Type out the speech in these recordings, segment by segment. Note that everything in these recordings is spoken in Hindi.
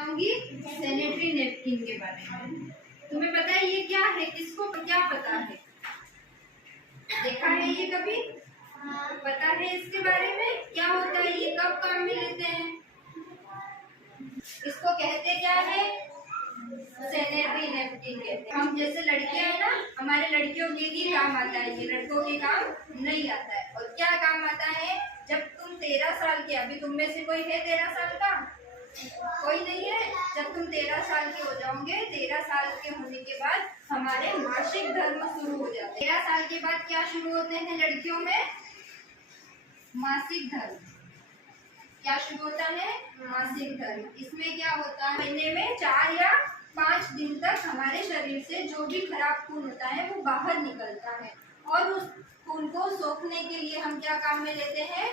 बताऊंगी सैनिटरी नैपकिन के बारे में। तुम्हें पता है ये क्या है? किसको क्या पता है? देखा है ये कभी? पता है इसके बारे में? क्या होता है ये? कब काम में लेते हैं? इसको कहते क्या है? सैनिटरी नैपकिन कहते हैं। हम जैसे लड़कियां हैं ना, हमारे लड़कियों के लिए काम आता है ये, लड़कों के काम नहीं आता है। और क्या काम आता है? जब तुम 13 साल के, अभी तुम में से कोई है 13 साल का? कोई नहीं है। जब तुम 13 साल के हो जाओगे, 13 साल के होने के बाद हमारे मासिक धर्म शुरू हो जाते हैं। 13 साल के बाद क्या शुरू होते हैं लड़कियों में? मासिक धर्म। क्या शुरू होता है? मासिक धर्म। इसमें क्या होता है? महीने में 4 या 5 दिन तक हमारे शरीर से जो भी खराब खून होता है वो बाहर निकलता है, और उस खून को सोखने के लिए हम क्या काम में लेते हैं?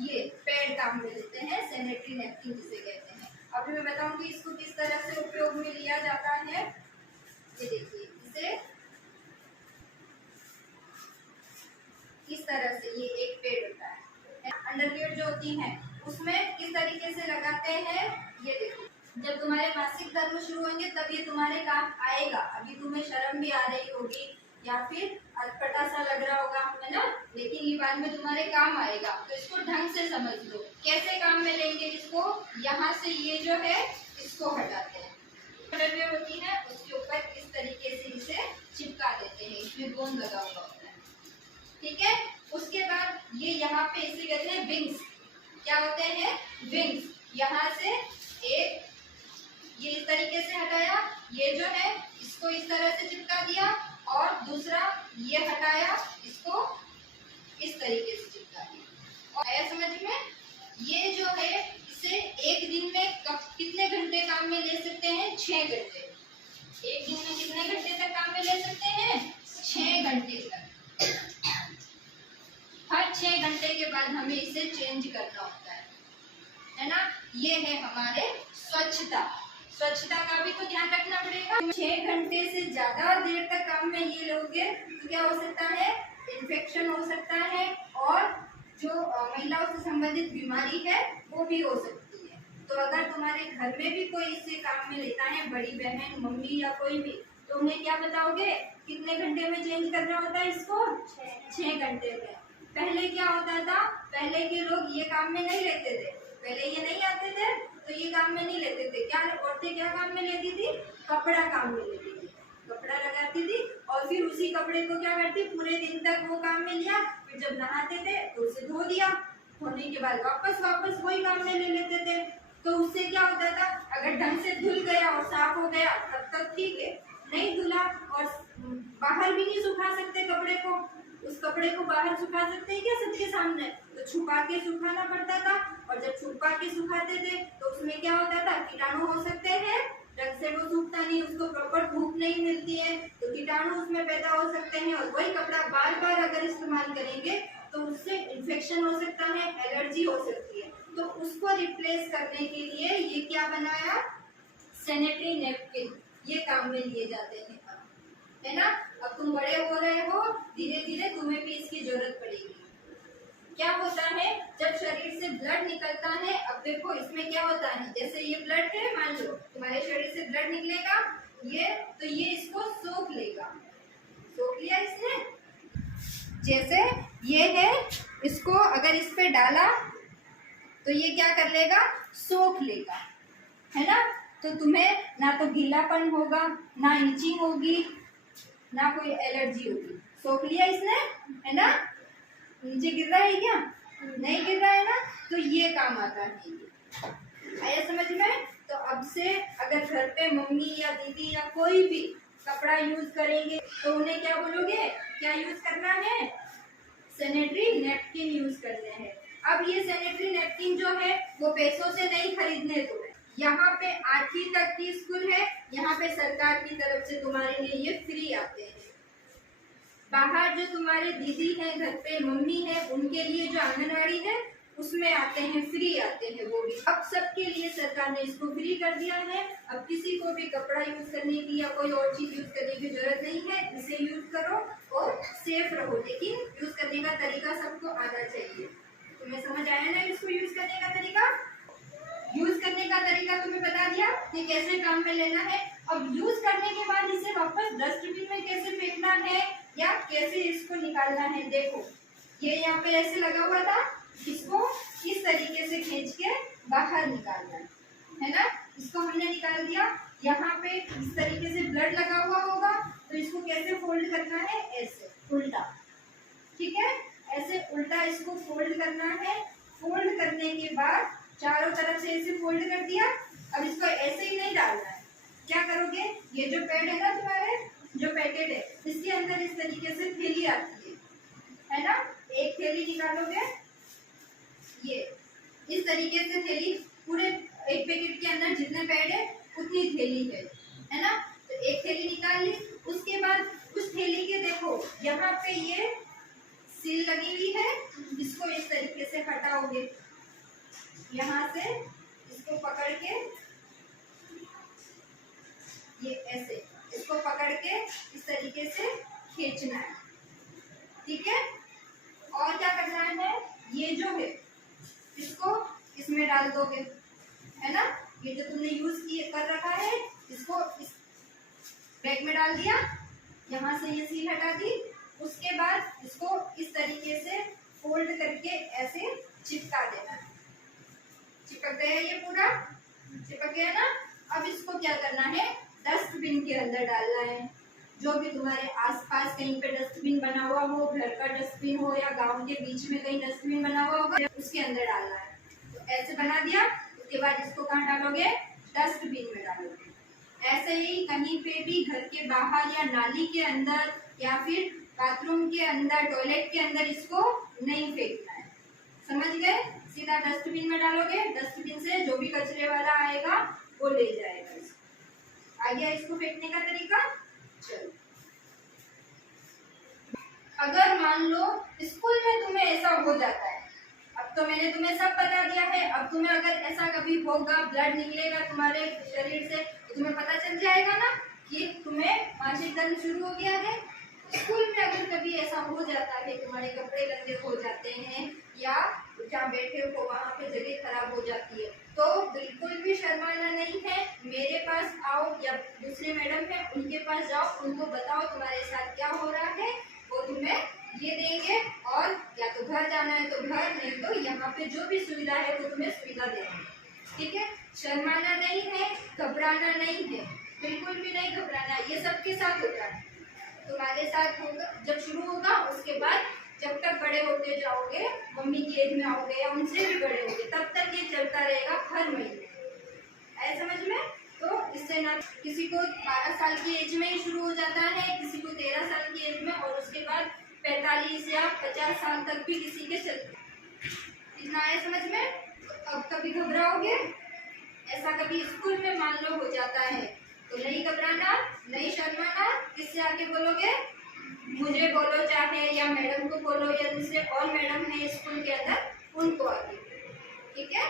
ये पैड काम में लेते हैं, सैनिटरी नैपकिन जिसे कहते हैं। अभी मैं बताऊंगी इसको किस तरह से उपयोग में लिया जाता है। ये देखिए, इसे इस तरह से, ये एक पैड होता है, अंडरवियर जो होती है उसमें किस तरीके से लगाते हैं। ये देखिए, जब तुम्हारे मासिक धर्म शुरू होंगे तब ये तुम्हारे काम आएगा। अभी तुम्हें शर्म भी आ रही होगी या फिर अटपटा सा लग रहा होगा, है ना, लेकिन ये बाद में तुम्हारे काम आएगा। तो इसको ढंग से समझ लो। कैसे काम में लेंगे इसको? यहाँ से ये जो है इसको हटाते हैं, अंडरवियर होती है उसके ऊपर इस तरीके से इसे चिपका देते हैं, इसमें गोंद लगा हुआ होता है, ठीक है। उसके बाद ये यहाँ पे इसे कहते हैं विंग्स। क्या होते हैं? विंग्स। यहाँ से एक ये इस तरीके से हटाया, ये जो है इसको इस तरह से चिपका दिया, और दूसरा ये हटाया, इसको इस तरीके से चिपका दिया। और आया समझ में? ये जो है इसे एक दिन में कितने घंटे काम में ले सकते हैं? 6 घंटे। एक दिन में कितने घंटे तक काम में ले सकते हैं? 6 घंटे तक। हर 6 घंटे के बाद हमें इसे चेंज करना होता है ना। ये है हमारे स्वच्छता। स्वच्छता का भी तो ध्यान रखना पड़ेगा। 6 घंटे से ज्यादा देर तक काम में ये लोगे तो क्या हो सकता है? इन्फेक्शन हो सकता है, और जो महिलाओं से संबंधित बीमारी है वो भी हो सकती है। तो अगर तुम्हारे घर में भी कोई इससे काम में लेता है, बड़ी बहन, मम्मी या कोई भी, तो उन्हें क्या बताओगे? कितने घंटे में चेंज करना होता है इसको? 6 घंटे में। पहले क्या होता था? पहले के लोग ये काम में नहीं लेते थे, पहले ये नहीं आते थे तो ये काम में नहीं लेते थे। क्या औरतें क्या काम में लेती थी? कपड़ा काम में लेती थी, कपड़ा लगाती थी, और फिर उसी कपड़े को क्या करती? पूरे दिन तक वो काम में लिया, फिर जब नहाते थे तो उसे धो दिया, धोने के बाद वापस वही काम में ले लेते थे। तो उससे क्या होता था? अगर ढंग से धुल गया और साफ हो गया तब तक ठीक है, नहीं धुला और बाहर भी नहीं सुखा सकते कपड़े को, उस कपड़े को बाहर सुखा सकते हैं क्या सबके सामने? तो छुपा के सुखाना पड़ता था, और जब छुपा के सुखाते थे तो उसमें क्या होता था? कीटाणु हो सकते हैं, ढंग से वो सूखता नहीं, उसको प्रॉपर धूप नहीं मिलती है तो कीटाणु उसमें पैदा हो सकते हैं, और वही कपड़ा बार बार अगर इस्तेमाल करेंगे तो उससे इन्फेक्शन हो सकता है, एलर्जी हो सकती है। तो उसको रिप्लेस करने के लिए ये क्या बनाया? Sanitary napkin. ये काम में लिए जाते हैं, है ना। अब तुम बड़े हो रहे हो, धीरे धीरे तुम्हें भी इसकी जरूरत पड़ेगी। क्या होता है? जब शरीर से ब्लड निकलता है, अब देखो इसमें क्या होता है, जैसे ये ब्लड है, मान लो तुम्हारे शरीर से ब्लड निकलेगा, ये तो ये इसको सोख लेगा, सोख लिया इसने। जैसे ये है, इसको अगर इस पे डाला तो ये क्या कर लेगा? सोख लेगा, है ना। तो तुम्हें ना तो गीलापन होगा, ना इचिंग होगी, ना कोई एलर्जी होगी। सोख लिया इसने, है ना। नीचे गिर रहा है क्या? नहीं गिर रहा है ना। तो ये काम आता है। आया समझ में? तो अब से अगर घर पे मम्मी या दीदी या कोई भी कपड़ा यूज करेंगे तो उन्हें क्या बोलोगे? क्या यूज करना है? सैनिटरी नैपकिन यूज करने हैं। अब ये सैनिटरी नैपकिन जो है वो पैसों से नहीं खरीदने तुम्हें। यहाँ पे 8वीं तक की स्कूल है, यहाँ पे सरकार की तरफ से तुम्हारे लिए ये फ्री आते हैं। बाहर जो तुम्हारे दीदी है, घर पे मम्मी है, उनके लिए जो आंगनवाड़ी है उसमें आते हैं, फ्री आते हैं वो भी। अब सबके लिए सरकार ने इसको फ्री कर दिया है। अब किसी को भी कपड़ा यूज करने की या कोई और चीज यूज करने की जरूरत नहीं है। इसे यूज करो और सेफ रहो, लेकिन यूज करने का तरीका सबको आना चाहिए। तुम्हें समझ आया ना इसको यूज करने का तरीका? यूज करने का तरीका तुम्हें बता दिया। ये कैसे काम में लेना है। अब यूज करने के बाद इसे वापस डस्टबिन में कैसे फेंकना है या कैसे इसको निकालना है। देखो ये यहाँ पे ऐसे लगा हुआ था, इसको इस तरीके से खींच के बाहर निकालना है ना। इसको हमने निकाल दिया। यहाँ पे इस तरीके से ब्लड लगा हुआ होगा, तो इसको कैसे फोल्ड करना है, ऐसे उल्टा, ठीक है, ऐसे उल्टा इसको फोल्ड करना है। फोल्ड करने के बाद चारों तरफ से ऐसे फोल्ड कर दिया। अब इसको ऐसे ही नहीं डालना है, क्या करोगे, ये जो पैड है ना तुम्हारे, जो पैकेट है, इसके अंदर इस तरीके से थैली आती है ना, एक थैली निकालोगे, ये इस तरीके से थैली, पूरे एक पैकेट के अंदर जितने पैड है उतनी थैली है ना। तो एक थैली निकाल ली। उसके बाद उस थैली के देखो यहाँ पे ये सील लगी हुई है, इसको इस तरीके से हटाओगे, यहाँ से इसको पकड़ के, ये ऐसे इसको पकड़ के इस तरीके से खींचना है, ठीक है। और क्या करना है, ये जो है इसको इसमें डाल दोगे, है ना। ये जो तुमने यूज किए कर रखा है, इसको इस बैग में डाल दिया, यहाँ से ये सील हटा दी। उसके बाद इसको इस तरीके से फोल्ड करके ऐसे चिपका देना है। चिपक गया ये पूरा, चिपक गया ना। अब इसको क्या करना है, डस्टबिन के अंदर डालना है। जो भी तुम्हारे आसपास कहीं पे डस्टबिन बना हुआ हो, घर का डस्टबिन हो या गांव के बीच में कहीं डस्टबिन बना हुआ होगा, उसके अंदर डालना है। तो ऐसे बना दिया। उसके बाद इसको कहाँ डालोगे, डस्टबिन में डालोगे। ऐसे ही कहीं पे भी घर के बाहर या नाली के अंदर या फिर बाथरूम के अंदर, टॉयलेट के अंदर इसको नहीं फेंकना है, समझ गए। सीधा डस्टबिन में डालोगे, डस्टबिन से जो भी कचरे वाला आएगा वो ले जाएगा इसको। आ गया इसको फेंकने का तरीका। चलो, अगर मान लो स्कूल में तुम्हें ऐसा हो जाता है, अब तो मैंने तुम्हें सब बता दिया है, अब तुम्हें अगर ऐसा कभी होगा, ब्लड निकलेगा तुम्हारे शरीर से, तो तुम्हें पता चल जाएगा ना कि तुम्हें मासिक धर्म शुरू हो गया है। स्कूल में अगर कभी ऐसा हो जाता है, तुम्हारे कपड़े गंदे हो जाते हैं या जहाँ बैठे हो वहाँ पे जगह खराब हो जाती है, तो बिल्कुल भी शर्माना नहीं है। मेरे पास आओ या दूसरे मैडम है उनके पास जाओ, उनको बताओ तुम्हारे साथ क्या हो रहा है, वो तुम्हें ये देंगे। और या तो घर जाना है तो घर, नहीं तो यहाँ पे जो भी सुविधा है वो तुम्हें सुविधा देंगे, ठीक है। शर्माना नहीं है, घबराना नहीं है, बिल्कुल भी नहीं घबराना। ये सबके साथ होता है, तुम्हारे साथ होगा जब शुरू होगा, उसके बाद जब तक बड़े होते जाओगे, मम्मी की एज में आओगे या उनसे भी बड़े होगे, तब तक ये चलता रहेगा हर महीने, ऐसा समझ में। तो इससे ना किसी को 12 साल की एज में ही शुरू हो जाता है, किसी को 13 साल की एज में, और उसके बाद 45 या 50 साल तक भी किसी के चलते, इतना है समझ में। अब कभी घबराओगे, ऐसा कभी स्कूल में मान लो हो जाता है, तो नहीं घबराना, नहीं शर्माना। किससे आके बोलोगे, मुझे बोलो, चाहे या मैडम को बोलो या दूसरे और मैडम है स्कूल के अंदर उनको आके, ठीक है।